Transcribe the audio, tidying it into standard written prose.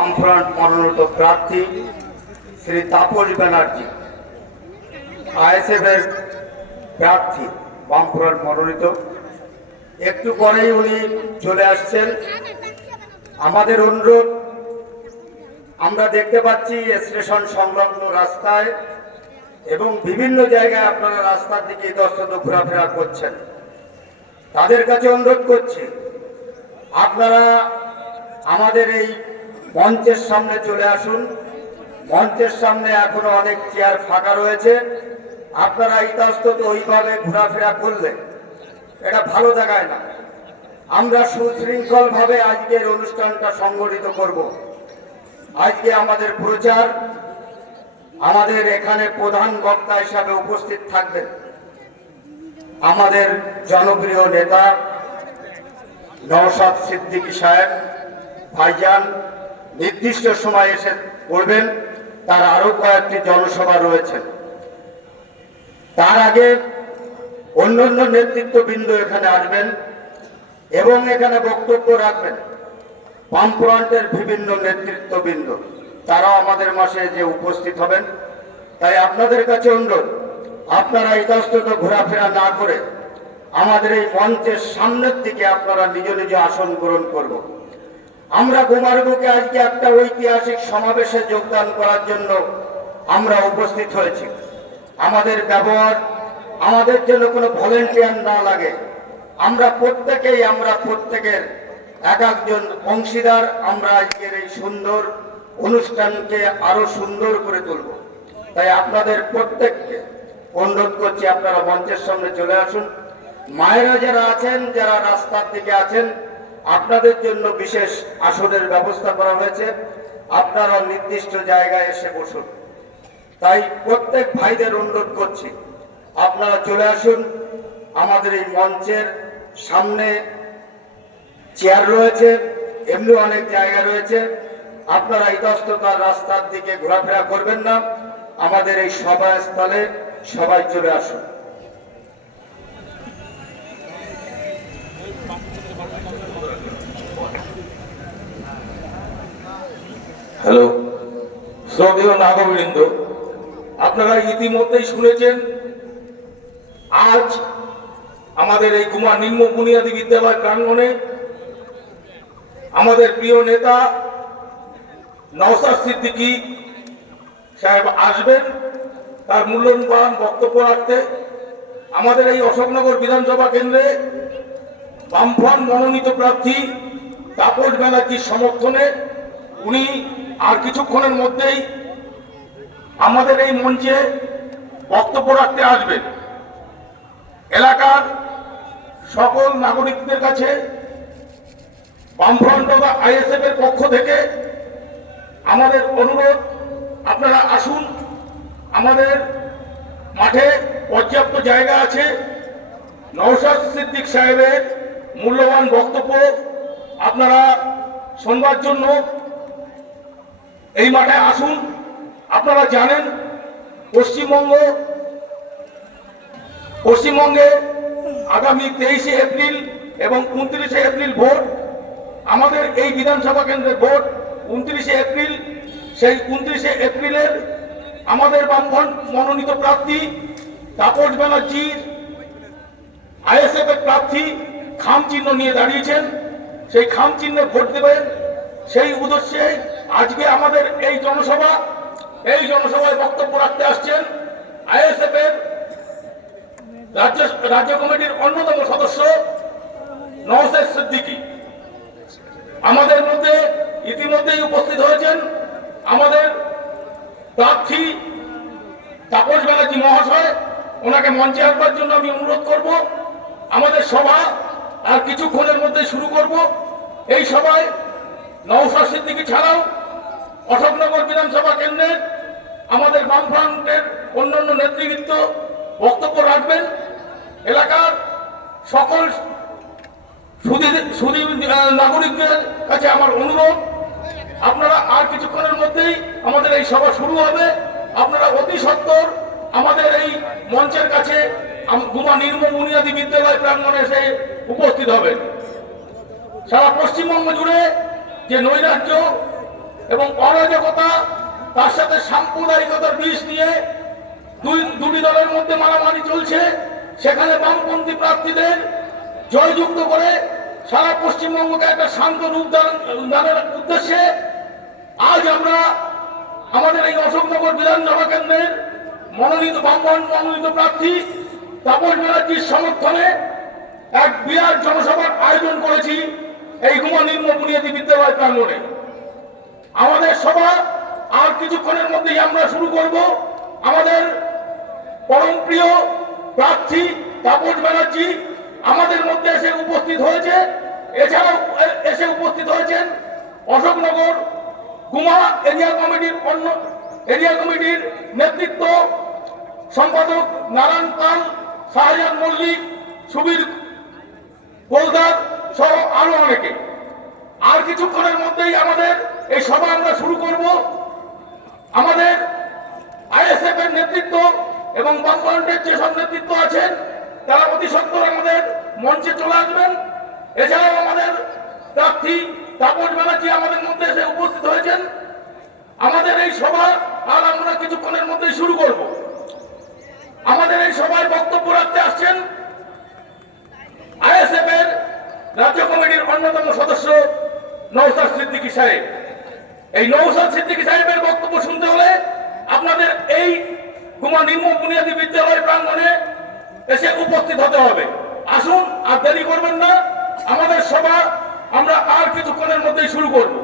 বামফ্রন্ট মনোনীত প্রার্থী শ্রী তাপস ব্যানার্জি, আইএসএফ এর প্রার্থী বামফ্রন্ট মনোনীত। একটু পরেই উনি চলে আসছেন। আমাদের অনুরোধ, আমরা দেখতে পাচ্ছি স্টেশন সংলগ্ন রাস্তায় এবং বিভিন্ন জায়গায় আপনারা রাস্তার দিকে ইতস্তত ঘোরাফেরা করছেন। তাদের কাছে অনুরোধ করছি, আপনারা আমাদের এই মঞ্চের সামনে চলে আসুন। মঞ্চের সামনে এখনো অনেক চেয়ার ফাঁকা রয়েছে। আপনারা ইতস্তত ওইভাবে ঘোরাফেরা করলে এটা ভালো জায়গায় না। আমরা সুশৃঙ্খলভাবে আজকের অনুষ্ঠানটা সংগঠিত করব। আজকে আমাদের প্রচার, আমাদের এখানে প্রধান বক্তা হিসাবে উপস্থিত থাকবেন আমাদের জনপ্রিয় নেতা নওশাদ সিদ্দিকী সাহেব ভাইজান। নির্দিষ্ট সময় এসে পড়বেন, তার আরো কয়েকটি জনসভা রয়েছে। তার আগে অন্যান্য নেতৃত্ববৃন্দ এখানে আসবেন এবং এখানে বক্তব্য রাখবেন। বামফ্রন্টের বিভিন্ন নেতৃত্ববৃন্দ তারাও আমাদের মাঝে যে উপস্থিত হবেন। তাই আপনাদের কাছে অনুরোধ, আপনারা ইতস্তত ঘোরাফেরা না করে আমাদের এই মঞ্চের সামনের দিকে আপনারা নিজ নিজ আসন গ্রহণ করব। আমরা গোমারবুকে আজকে একটা ঐতিহাসিক সমাবেশে যোগদান করার জন্য আমরা উপস্থিত হয়েছি। আমাদের ব্যবহার, আমাদের জন্য কোনো ভলেন্টিয়ার না লাগে। আমরা প্রত্যেকের এক একজন অংশীদার। আমরা আজকের এই সুন্দর অনুষ্ঠানকে আরো সুন্দর করে তুলব। তাই আপনাদের প্রত্যেককে অনুরোধ করছি, আপনারা মঞ্চের সামনে চলে আসুন। মায়েরা যারা আছেন, যারা রাস্তার দিকে আছেন, আপনাদের জন্য বিশেষ আসনের ব্যবস্থা করা হয়েছে। আপনারা নির্দিষ্ট জায়গায় এসে বসুন। তাই প্রত্যেক ভাইদের অনুরোধ করছি, আপনারা চলে আসুন। আমাদের এই মঞ্চের সামনে চেয়ার রয়েছে, এমনি অনেক জায়গা রয়েছে। আপনারা ইতস্তত রাস্তার দিকে ঘোরাফেরা করবেন না। আমাদের এই সভাস্থলে সবাই চলে আসুন। হ্যালো শ্রদ্ধেয় নাগবৃন্দ, আপনারা ইতিমধ্যেই শুনেছেন আজ আমাদের এই কুমার নিম্ন বুনিয়াদী বিদ্যালয় প্রাঙ্গণে আমাদের প্রিয় নেতা নওশাদ সিদ্দিকী সাহেব আসবেন তার মূল্যবান বক্তব্য রাখতে। আমাদের এই অশোকনগর বিধানসভা কেন্দ্রে বামফ্রন্ট মনোনীত প্রার্থী তাপস ব্যানার্জির সমর্থনে উনি আর কিছুক্ষণের মধ্যেই আমাদের এই মঞ্চে বক্তব্য রাখতে আসবেন। এলাকার সকল নাগরিকদের কাছে বামফ্রন্ট বা আইএসএফ এর পক্ষ থেকে আমাদের অনুরোধ, আপনারা আসুন। আমাদের মাঠে পর্যাপ্ত জায়গা আছে। নওশাদ সিদ্দিক সাহেবের মূল্যবান বক্তব্য আপনারা শুনবার জন্য এই মাঠে আসুন। আপনারা জানেন পশ্চিমবঙ্গে আগামী 23শে এপ্রিল এবং 29শে এপ্রিল ভোট। আমাদের এই বিধানসভা কেন্দ্রের ভোট 29শে এপ্রিল। সেই 29শে এপ্রিলের আমাদের বামফ্রন্ট মনোনীত প্রার্থী তাপস ব্যানার্জির আইএসএফ এর প্রার্থী খাম চিহ্ন নিয়ে দাঁড়িয়েছেন। সেই খাম চিহ্নে ভোট দেবেন। সেই উদ্দেশ্যে আজকে আমাদের এই জনসভায় বক্তব্য রাখতে আসছেন আইএসএফ এর রাজ্য কমিটির অন্যতম সদস্য নওশাদ সিদ্দিকী। আমাদের মধ্যে ইতিমধ্যেই উপস্থিত হয়েছেন আমাদের প্রার্থী তাপস ব্যানার্জি মহাশয়। ওনাকে মঞ্চে আসবার জন্য আমি অনুরোধ করব। আমাদের সভা আর কিছুক্ষণের মধ্যে শুরু করব। এই সভায় নওশাদ সিদ্দিকী ছাড়াও অশোকনগর বিধানসভা কেন্দ্রের আমাদের বামফ্রন্টের অন্যান্য নেতৃবৃন্দ বক্তব্য রাখবেন। এলাকার সকল সুধী নাগরিকদের কাছে আমার অনুরোধ, আপনারা আর কিছুক্ষণের মধ্যেই আমাদের এই সভা শুরু হবে। আপনারা অতি সত্বর আমাদের এই মঞ্চের কাছে কুমার নিম্ন বুনিয়াদী বিদ্যালয় প্রাঙ্গণে এসে উপস্থিত হবেন। সারা পশ্চিমবঙ্গ জুড়ে যে নৈরাজ্য এবং অরাজকতা, তার সাথে সাম্প্রদায়িকতার বিষ নিয়ে দুটি দলের মধ্যে মারামারি চলছে। সেখানে বামপন্থী প্রার্থীদের জয়যুক্ত করে সারা পশ্চিমবঙ্গকে একটা শান্ত রূপ দানের উদ্দেশ্যে আজ আমরা আমাদের এই অশোকনগর বিধানসভা কেন্দ্রের মনোনীত প্রার্থী তাপস ব্যানার্জির সমর্থনে এক বিরাট জনসভার আয়োজন করেছি এই গুমা নিম্ন বুনিয়াদী বিদ্যালয় প্রাঙ্গণে। আমাদের সভা আর কিছুক্ষণের মধ্যেই আমরা শুরু করব। আমাদের পরম প্রিয় প্রার্থী তাপস ব্যানার্জি আমাদের মধ্যে এসে উপস্থিত হয়েছে। এছাড়াও এসে উপস্থিত হয়েছেন অশোকনগর গুমা এরিয়া কমিটির নেতৃত্ব সম্পাদক নারায়ণ পাল, শাহজাহান মল্লিক, সুবীর গোলদার সহ আরো অনেকে। আর কিছুক্ষণের মধ্যেই আমাদের এই সভা আমরা শুরু করব। আমাদের আইএসএফ এর নেতৃত্ব এবং বামফ্রন্টের যেসব নেতৃত্ব আছেন তারা অতি সত্বর আমাদের মঞ্চে চলে আসবেন। এছাড়াও আমাদের প্রার্থী তাপস ব্যানার্জি আমাদের মধ্যে এসে উপস্থিত হয়েছেন। আমাদের এই সভা আর আমরা কিছুক্ষণের মধ্যেই শুরু করব। আমাদের এই সভায় বক্তব্য রাখতে আসছেন আইএসএফ এর রাজ্য কমিটির অন্যতম সদস্য নওশাদ সিদ্দিকী সাহেব। এই নওশাদ সিদ্দিকী সাহেবের বক্তব্য শুনতে হলে আপনাদের এই গুমা নিম্ন বুনিয়াদী বিদ্যালয় প্রাঙ্গণে এসে উপস্থিত হতে হবে। আসুন, আর দেরি করবেন না। আমাদের সভা আমরা আর কিছুক্ষণের মধ্যেই শুরু করব।